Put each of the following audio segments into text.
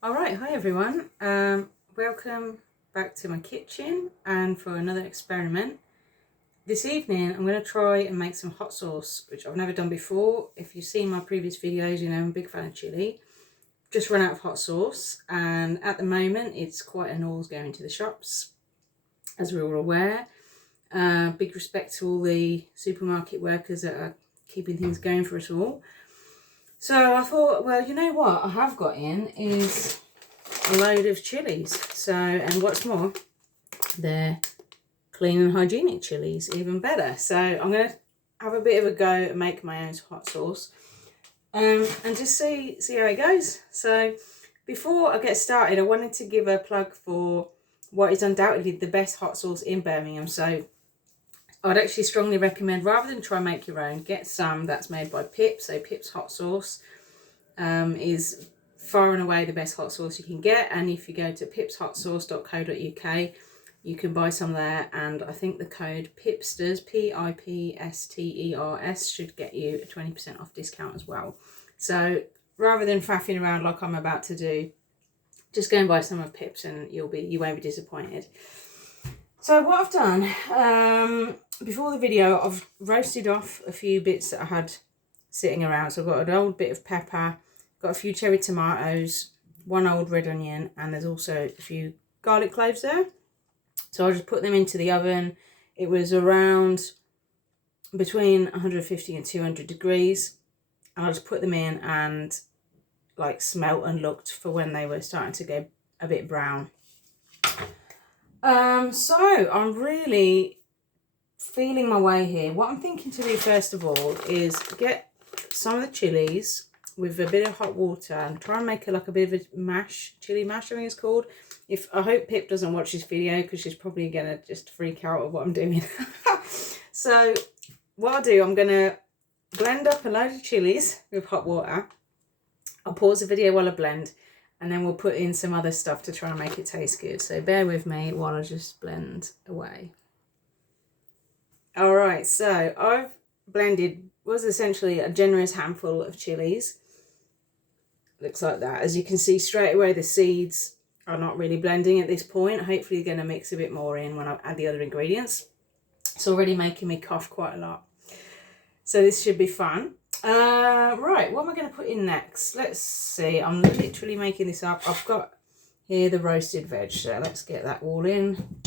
Alright, hi everyone. Welcome back to my kitchen and for another experiment. This evening I'm going to try and make some hot sauce, which I've never done before. If you've seen my previous videos, you know I'm a big fan of chili. Just run out of hot sauce, and at the moment it's quite a noise going to the shops, as we're all aware. Big respect to all the supermarket workers that are keeping things going for us all. So I thought, well, you know what I have got in is a load of chilies. So, and what's more, they're clean and hygienic chilies, even better. So I'm going to have a bit of a go and make my own hot sauce and just see how it goes. So before I get started, I wanted to give a plug for what is undoubtedly the best hot sauce in Birmingham. So I'd actually strongly recommend, rather than try and make your own, get some that's made by Pips. So Pips hot sauce is far and away the best hot sauce you can get. And if you go to pipshotsauce.co.uk, you can buy some there. And I think the code PIPSTERS, PIPSTERS, should get you a 20% off discount as well. So rather than faffing around like I'm about to do, just go and buy some of Pips and you won't be disappointed. So what I've done, before the video, I've roasted off a few bits that I had sitting around. So I've got an old bit of pepper, got a few cherry tomatoes, one old red onion, and there's also a few garlic cloves there. So I'll just put them into the oven. It was around between 150 and 200 degrees. And I'll just put them in and like smelt and looked for when they were starting to go a bit brown. So I'm really feeling my way here. What I'm thinking to do first of all is get some of the chilies with a bit of hot water and try and make it like a bit of a mash, chili mash I think it's called. I hope Pip doesn't watch this video because she's probably gonna just freak out at what I'm doing. So what I'll do, I'm gonna blend up a load of chilies with hot water. I'll pause the video while I blend, and then we'll put in some other stuff to try and make it taste good. So bear with me while I just blend away. All right, so I've blended, was essentially a generous handful of chilies. Looks like that. As you can see straight away, the seeds are not really blending at this point. Hopefully you're going to mix a bit more in when I add the other ingredients. It's already making me cough quite a lot. So this should be fun. Right, what am I going to put in next? Let's see. I'm literally making this up. I've got here the roasted veg, so let's get that all in.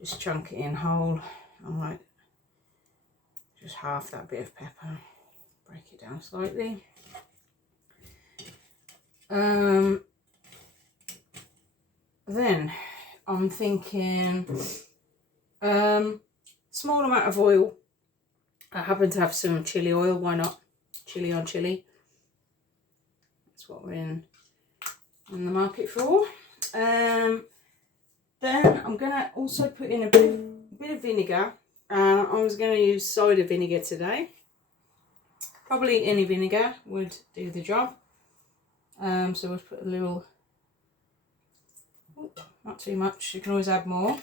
Just chunk it in whole. I might just half that bit of pepper. Break it down slightly. Then I'm thinking small amount of oil. I happen to have some chili oil, why not? Chili on chili. That's what we're in the market for. Then I'm going to also put in a bit of vinegar. I was going to use cider vinegar today. Probably any vinegar would do the job. So we'll put a little, not too much, you can always add more.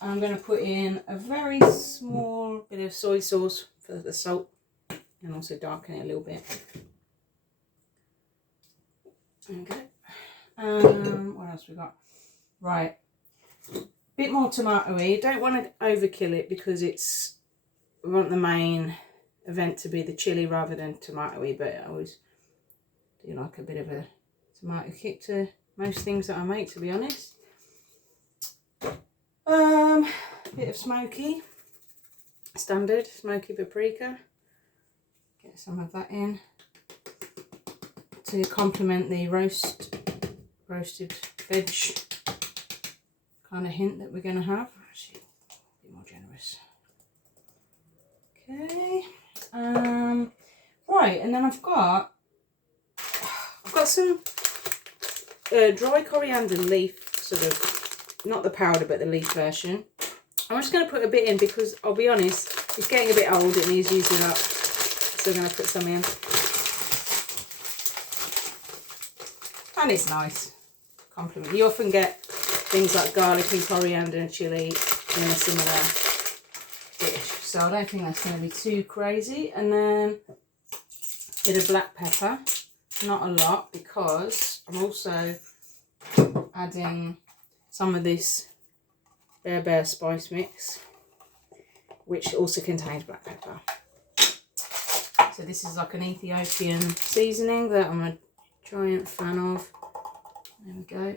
I'm going to put in a very small bit of soy sauce for the salt and also darken it a little bit. Okay. What else we got? Right. Bit more tomatoey. Don't want to overkill it because we want the main event to be the chili rather than tomatoey, but I always do like a bit of a tomato kick to most things that I make, to be honest. Bit of smoky, standard smoky paprika. Get some of that in to complement the roasted veg kind of hint that we're going to have. Actually, a bit more generous. Okay. Right, and then I've got some dry coriander leaf, sort of, not the powder but the leaf version. I'm just going to put a bit in because I'll be honest, it's getting a bit old, it needs using up. So I'm going to put some in. And it's nice. Compliment. You often get things like garlic and coriander and chili in a similar dish. So I don't think that's going to be too crazy. And then a bit of black pepper. not a lot, because I'm also adding some of this berbere spice mix, which also contains black pepper. So this is like an Ethiopian seasoning that I'm a giant fan of. There we go.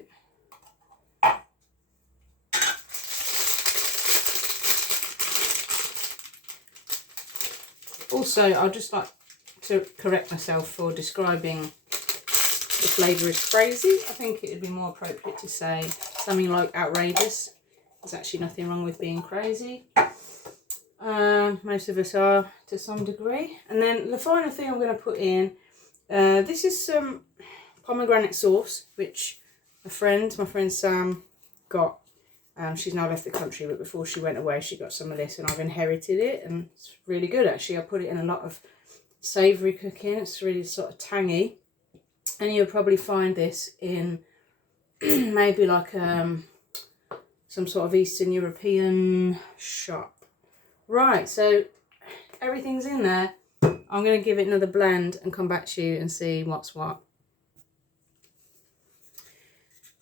Also, I'd just like to correct myself for describing the flavour as crazy. I think it would be more appropriate to say something like outrageous. There's actually nothing wrong with being crazy. Most of us are to some degree. And then the final thing I'm going to put in, this is some pomegranate sauce, which my friend Sam got. She's now left the country, but before she went away she got some of this and I've inherited it, and it's really good actually. I put it in a lot of savoury cooking. It's really sort of tangy, and you'll probably find this in maybe like some sort of Eastern European shop. Right, so everything's in there. I'm going to give it another blend and come back to you and see what's what.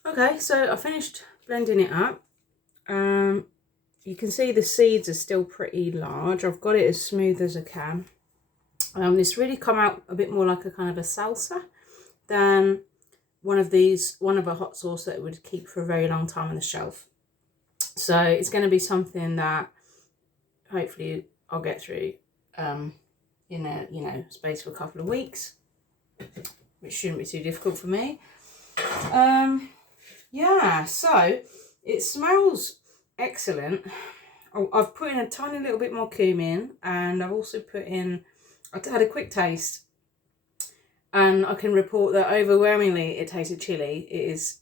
Okay, so I finished blending it up. You can see the seeds are still pretty large. I've got it as smooth as I can. It's really come out a bit more like a kind of a salsa than one of a hot sauce that would keep for a very long time on the shelf. So it's going to be something that hopefully I'll get through in a space of a couple of weeks, which shouldn't be too difficult for me. Yeah, so it smells excellent. I've put in a tiny little bit more cumin, and I've also put in, I had a quick taste, and I can report that overwhelmingly it tasted chilli. It is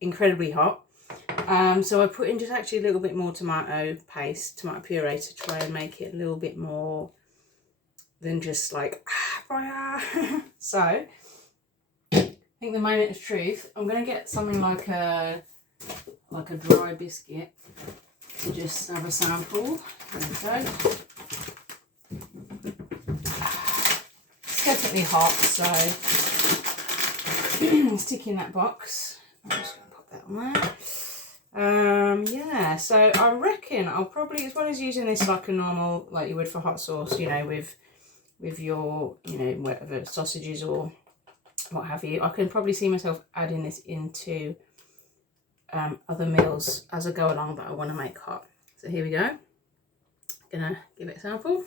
incredibly hot. So I put in just actually a little bit more tomato puree to try and make it a little bit more than just like fire. So I think the moment of truth, I'm going to get something like a dry biscuit to just have a sample. There we go. It's definitely hot, so stick in that box. I'm just going to pop that on there. Yeah, so I reckon I'll probably, as well as using this like a normal, like you would for hot sauce, you know, with your, you know, whatever sausages or what have you, I can probably see myself adding this into other meals as I go along that I want to make hot. So here we go. Gonna give it a sample.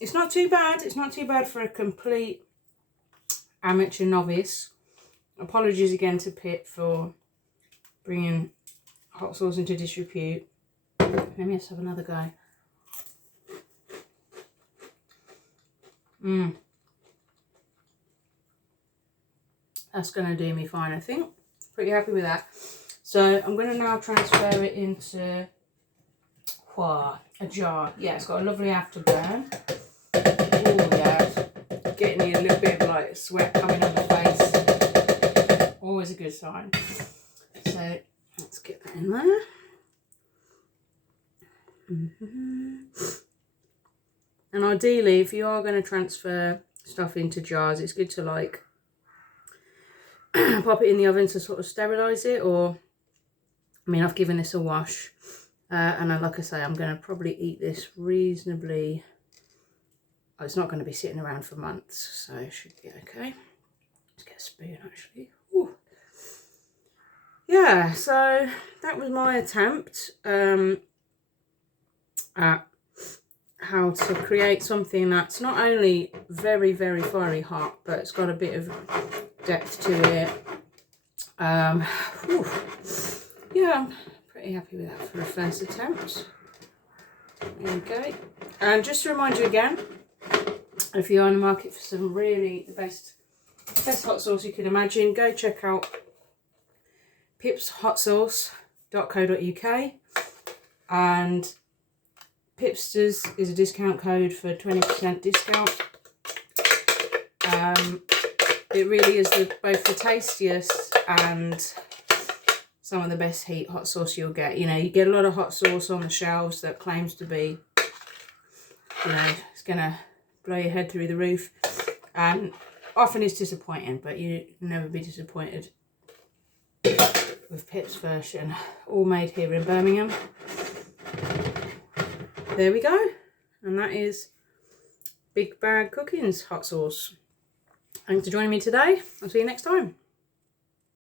It's not too bad. It's not too bad for a complete amateur novice. Apologies again to Pip for bringing hot sauce into disrepute. Let me just have another go. That's going to do me fine, I think. Pretty happy with that. So I'm going to now transfer it into a jar. Yeah, it's got a lovely afterburn. Oh yeah, getting a little bit of like sweat coming on the face. Always a good sign. So let's get that in there. And ideally, if you are going to transfer stuff into jars, it's good to like pop it in the oven to sort of sterilise it. Or, I mean, I've given this a wash, and like I say, I'm going to probably eat this reasonably. Oh, it's not going to be sitting around for months, so it should be okay. Let's get a spoon actually. Ooh. Yeah, so that was my attempt at how to create something that's not only very, very fiery hot, but it's got a bit of depth to it. Yeah, I'm pretty happy with that for a first attempt. There we go. And just to remind you again, if you're on the market for some really the best hot sauce you can imagine, go check out pipshotsauce.co.uk, and Pipsters is a discount code for 20% discount. It really is both the tastiest and some of the best heat hot sauce you'll get. You know, you get a lot of hot sauce on the shelves that claims to be, you know, it's gonna blow your head through the roof, and often it's disappointing, but you never be disappointed with Pip's version, all made here in Birmingham. There we go, and that is Big Bag Cooking's hot sauce. Thanks for joining me today. I'll see you next time.